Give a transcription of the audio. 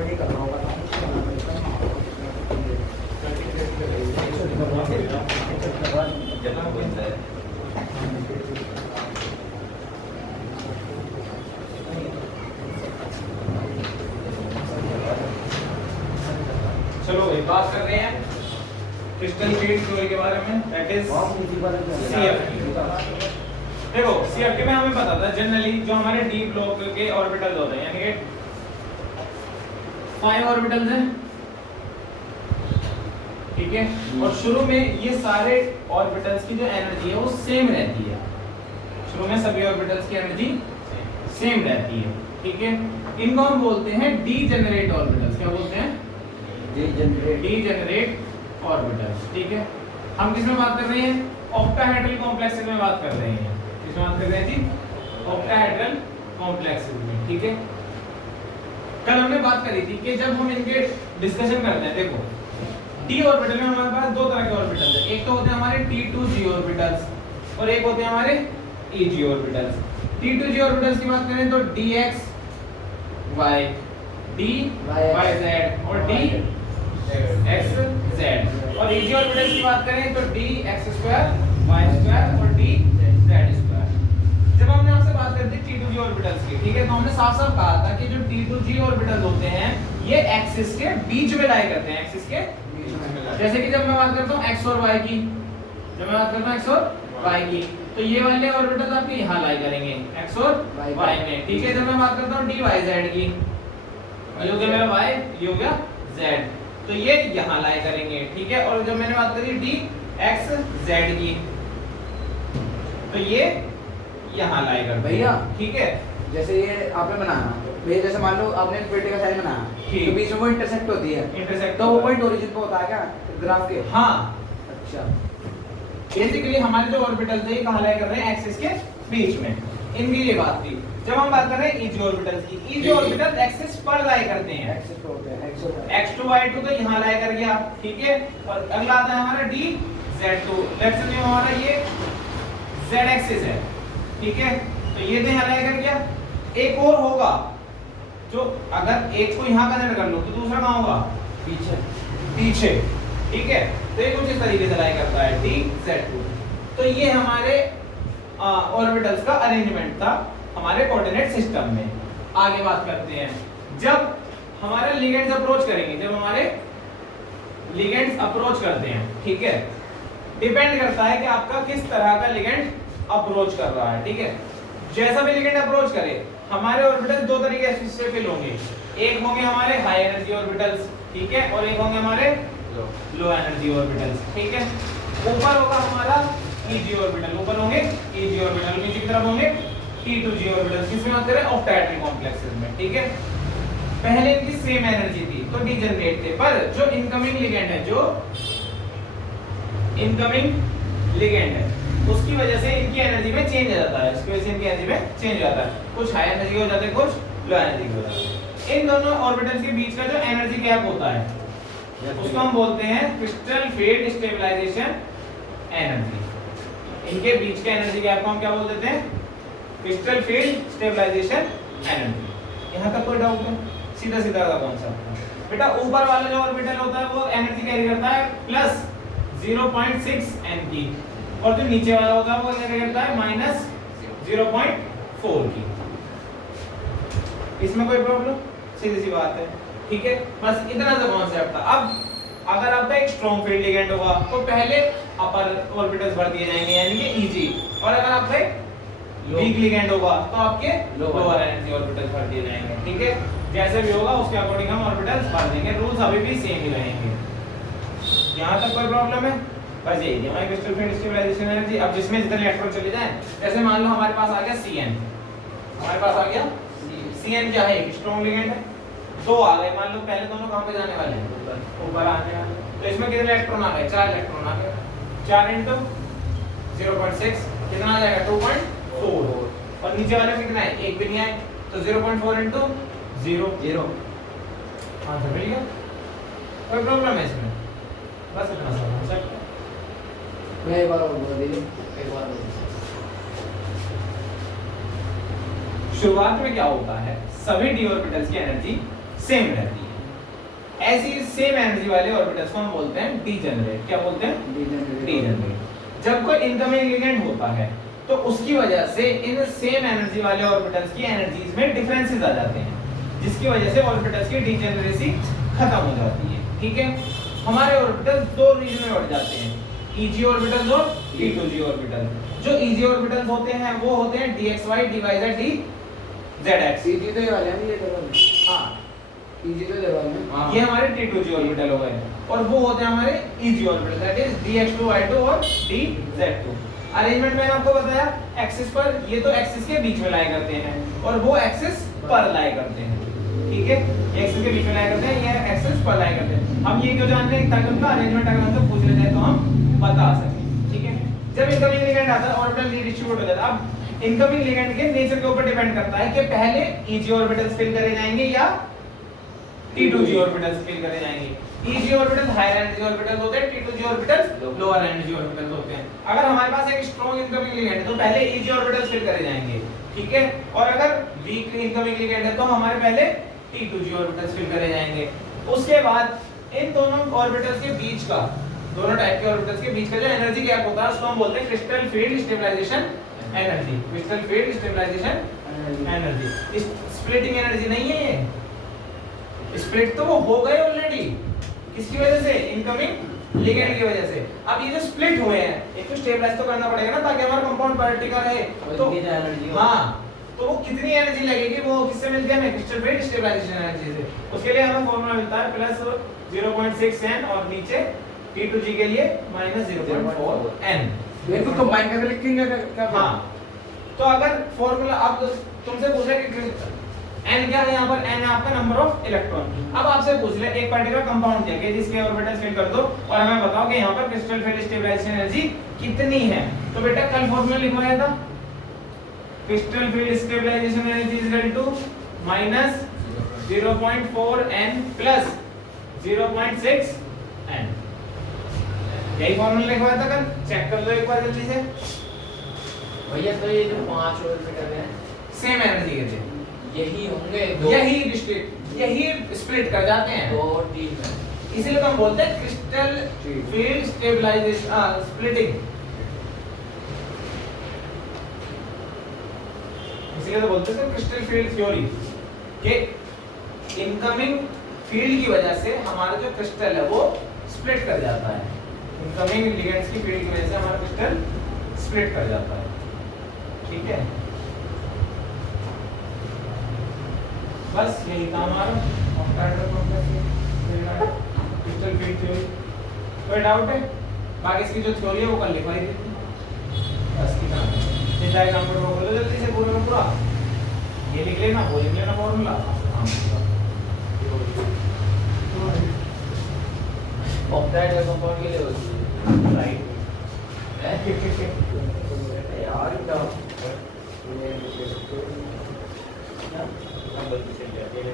नहीं करना होगा ना, चलो भाई बात कर रहे हैं क्रिस्टल फील्ड थ्योरी के बारे में, दैट इज सीएफटी। देखो सीएफटी में हमें पता था जनरली जो हमारे डी ब्लॉक के ऑर्बिटल होते हैं, यानी कि 5 ऑर्बिटल्स हैं, ठीक है, और शुरू में ये सारे ऑर्बिटल्स की जो एनर्जी है वो सेम रहती है। शुरू में सभी ऑर्बिटल्स की एनर्जी सेम रहती है, ठीक है। इनको हम बोलते हैं डीजेनरेट ऑर्बिटल्स। क्या बोलते हैं? डीजेनरेट ऑर्बिटल्स, ठीक है। हम किसमें बात कर रहे हैं? ऑक्टाहेड्रल कॉम्प्लेक्सेस में बात कर रहे हैं। किसमें बात कर रहे हैं जी? ऑक्टाहेड्रल कॉम्प्लेक्सेस में, ठीक है। कल हमने बात करी थी कि जब हम इनके डिस्कशन करते हैं, देखो डी ऑर्बिटल में हमारे पास दो तरह के ऑर्बिटल्स हैं। एक तो होते हैं हमारे T2G ऑर्बिटल्स और एक होते हैं हमारे EG ऑर्बिटल्स। T2G ऑर्बिटल्स की बात करें तो dx y dy z और dx z, और EG ऑर्बिटल्स की बात करें तो dx2 y2 और dz2। जब हमने आपसे बात कर दी T2G ऑर्बिटल्स की, ठीक है, तो हमने साफ साफ कहा था कि जो T2G ऑर्बिटल्स होते हैं ये एक्सिस के बीच में लाई करते हैं, एक्सिस के बीच में। जैसे कि जब मैं बात करता हूं x और y की, जब मैं बात करता हूं x और y की, तो ये वाले ऑर्बिटल्स आपके यहां लाई करेंगे x और y में, ठीक है। जब मैं बात करता हूं dyz की, ये हो गया मेरा y, ये हो गया z, तो ये यहां लाई करेंगे, ठीक है। और जब मैंने बात करी dxz की, तो ये यहां लाई कर भैया, ठीक है। जैसे ये आपने बनाया भैया, जैसे मान लो आपने वर्टिकल साइन बनाया तो बीच में वो इंटरसेक्ट होती है, इंटरसेक्ट तो वो पॉइंट ओरिजिन पे होता है क्या ग्राफ के? हाँ, अच्छा। बेसिकली हमारे जो ऑर्बिटल्स है ये कहां लाई कर रहे हैं? एक्सिस के बीच में। इनकी ये बात थी। जब हम बात कर रहे हैं EG ऑर्बिटल्स की, EG ऑर्बिटल एक्सिस पर लाई करते हैं, एक्सिस पे होते हैं, x2 y2 तो यहां लाई कर गया, ठीक है। और अगला आता है हमारा dz2, लेट्स से हमारा ये z एक्सिस है, ठीक है, तो ये तो यहां लाई कर गया। एक और होगा जो अगर एक को यहां कंसीडर कर लो तो दूसरा कहां होगा? पीछे पीछे, ठीक है। तो ये कुछ इस तरीके से लाई करता है dz2। तो ये हमारे ऑर्बिटल्स का अरेंजमेंट था हमारे कोऑर्डिनेट सिस्टम में। आगे बात करते हैं, जब हमारे लिगेंड्स अप्रोच करेंगे, जब हमारे लिगेंड्स अप्रोच करते हैं, ठीक है, डिपेंड करता है कि आपका किस तरह का लिगेंड अप्रोच कर रहा है, ठीक है। जैसा भी लिगेंड अप्रोच करे, हमारे ऑर्बिटल्स दो तरीके से फिल होंगे। एक होंगे हमारे हाई एनर्जी ऑर्बिटल्स, ठीक है, और एक होंगे हमारे लो एनर्जी ऑर्बिटल्स, ठीक है। ऊपर होगा हमारा EG ऑर्बिटल, ऊपर होंगे EG ऑर्बिटल, नीचे की तरफ होंगे T2G ऑर्बिटल्स। किसमें बात करें? ऑक्टाहेड्रल कॉम्प्लेक्सेस में, ठीक है। पहले इनकी सेम एनर्जी थी तो डीजेनरेट थे, पर जो इनकमिंग लिगेंड है, जो इनकमिंग लिगेंड है, उसकी वजह से इनकी एनर्जी में चेंज आ जाता है, इसकी वजह से इनकी एनर्जी में चेंज हो जाता है। कुछ हाई एनर्जी हो जाते हैं, कुछ लो एनर्जी हो जाते हैं। इन दोनों ऑर्बिटल्स के बीच का जो एनर्जी गैप होता है उसको हम बोलते हैं क्रिस्टल फील्ड स्टेबलाइजेशन एनर्जी। इनके बीच के एनर्जी गैप को हम क्या बोल देते हैं? Crystal field stabilization energy. यहां तक कोई डाउट है? सीधा सीधा का कॉन्सेप्ट बेटा। ऊपर वाला जो ऑर्बिटल होता है वो एनर्जी कैरी करता है प्लस 0.6 n की, और जो नीचे वाला होता है वो कैरी करता है माइनस 0.4 की। इसमें कोई प्रॉब्लम? सीधी सी बात है, ठीक है। बस इतना सा कॉन्सेप्ट था। अब अगर आपका एक स्ट्रॉन्ग फील्ड लिगेंड होगा तो पहले अपर ऑर्बिटल्स भर दिए जाएंगे, यानी कि EG, और अगर आपका एक वीक लिगेंड होगा तो आपके लोअर एनर्जी ऑर्बिटल्स भर दिए जाएंगे, ठीक है। जैसे भी होगा उसके अकॉर्डिंग हम ऑर्बिटल्स भर देंगे, रूल्स अभी भी सेम ही रहेंगे। यहां तक कोई प्रॉब्लम है? बस यही हमारी क्रिस्टल फील्ड स्टेबलाइजेशन एनर्जी। अब जिसमें जितने इलेक्ट्रॉन चले जाएं, जैसे मान लो हमारे पास आ गया Cn, हमारे पास आ गया Cn, क्या है? एक स्ट्रॉन्ग लिगेंड है। दो आ गए, मान लो पहले दोनों कहां पे जाने वाले हैं? ऊपर आने वाले। तो इसमें कितने इलेक्ट्रॉन आ गए? 4 इलेक्ट्रॉन आ गए। 4 × 0.6 कितना आ जाएगा? 2.4। और नीचे वाले में कितना है? एक भी नहीं आए, तो 0.4 × 0 आंसर मिल गया। कोई प्रॉब्लम है इसमें? बस इतना सा कॉन्सेप्ट है। मैं एक बार और बोल दीजिए, एक बार और। शुरुआत में क्या होता है? सभी डी ऑर्बिटल्स की एनर्जी सेम रहती है, ऐसी सेम एनर्जी वाले ऑर्बिटल्स को हम बोलते हैं डीजेनरेट। क्या बोलते हैं? डीजेनरेट। जब कोई इनकमिंग लिगेंड होता है तो उसकी वजह से इन सेम एनर्जी वाले ऑर्बिटल्स की एनर्जीज में डिफरेंसेस आ जाते हैं, जिसकी वजह से ऑर्बिटल्स की डीजेनरेसी खत्म हो जाती है। ठीक है, हमारे ऑर्बिटल्स दो रीजन में बढ़ जाते हैं, ईजी ऑर्बिटल्स और T2G ऑर्बिटल। जो ईजी ऑर्बिटल्स होते हैं वो होते हैं dxy डिवाइडेड dzx। इजी तो ये वाले हैं, ये डबल हां, इजी तो ये वाले हैं। ये हमारे T2G ऑर्बिटल हो गए, और वो होते हैं हमारे easy orbital, that is dx2y2 और dz2। अरेंजमेंट मैंने आपको बताया, एक्सिस पर, ये तो एक्सिस के बीच में लाई करते हैं और वो एक्सिस पर लाई करते हैं। ठीक है, ये एक्सिस के बीच में लाई करते हैं, ये एक्सिस पर लाई करते हैं। हम ये क्यों जानते हैं? ताकि उनका अरेंजमेंट अगर हमसे पूछ ले जाए तो हम बता सकें। ठीक है, जब इनकमिंग लिगेंड आता है ऑर्बिटल रीडिस्ट्रीब्यूट हो जाता है। अब इनकमिंग लिगेंड के नेचर के ऊपर डिपेंड करता है कि पहले ईजी ऑर्बिटल्स फिल करे जाएंगे या T2G ऑर्बिटल्स फिल करे जाएंगे। EG orbitals higher energy orbitals होते हैं, T2G orbitals lower energy orbitals होते हैं। अगर हमारे पास एक स्ट्रॉन्ग इनकमिंग लिगेंड है तो पहले ईजी ऑर्बिटल्स फिल करे जाएंगे। ठीक है, और अगर वीक इनकमिंग लिगेंड है तो हमारे पहले T2G ऑर्बिटल्स फिल करे जाएंगे। उसके बाद इन दोनों ऑर्बिटल्स के बीच का, दोनों टाइप के ऑर्बिटल्स के बीच का जो एनर्जी गैप होता है उसको हम बोलते हैं crystal field stabilization energy. Crystal field stabilization energy. Splitting energy नहीं है ये, स्प्लिट तो वो हो गए ऑलरेडी। किसकी वजह से? इनकमिंग लिगेंड की वजह से। अब ये जो स्प्लिट हुए हैं, एक तो स्टेबलाइज तो करना पड़ेगा ना ताकि हमारा कंपाउंड पार्टिकल रहे। तो हां, तो वो कितनी एनर्जी लगेगी, वो किससे मिलती है हमें? क्रिस्टल फील्ड स्टेबलाइजेशन एनर्जी से। उसके लिए हमें फार्मूला मिलता है प्लस 0.6 n और नीचे T2G के लिए माइनस 0.4 n। इनको कंबाइन करके लिखेंगे क्या? हां, तो अगर फार्मूला अब तुमसे पूछे कि n क्या है, यहाँ पर n है आपका नंबर ऑफ इलेक्ट्रॉन। अब आपसे पूछ ले एक पर्टिकुलर कंपाउंड दिया कि जिसके ऑर्बिटल्स फिल कर दो और हमें बताओ कि यहाँ पर क्रिस्टल फील्ड स्टेबलाइजेशन एनर्जी कितनी है। तो बेटा कल फार्मूला लिखवाया था, crystal field stabilization energy is equal to minus 0.4 n plus 0.6 n। यही फार्मूला लिखवाया था कल, चेक कर लो एक बार जल्दी से भैया। तो ये जो 5 ऑर्बिटल हैं सेम एनर्जी के थे, यही होंगे यही स्प्लिट कर जाते हैं 2 और 3 में, इसीलिए तो हम बोलते हैं क्रिस्टल फील्ड स्टेबलाइजेशन स्प्लिटिंग। इसीलिए तो बोलते हैं क्रिस्टल फील्ड थ्योरी कि इनकमिंग फील्ड की वजह से हमारा जो क्रिस्टल है वो स्प्लिट कर जाता है। इनकमिंग लिगेंड्स की फील्ड की वजह से हमारा क्रिस्टल स्प्लिट कर जाता है। ठीक है, बस यही था हमारा octahedral complex crystal field theory. कोई डाउट है? बाकी इसकी जो थ्योरी है वो कल लिखवाई थी, बस की काम है। इस डायग्राम को ड्रॉ करो जल्दी से पूरा का पूरा, ये लिख लेना, वो लिख लेना फॉर्मूला। ऑक्टाहेड्रल कंपाउंड के लिए होती है, राइट।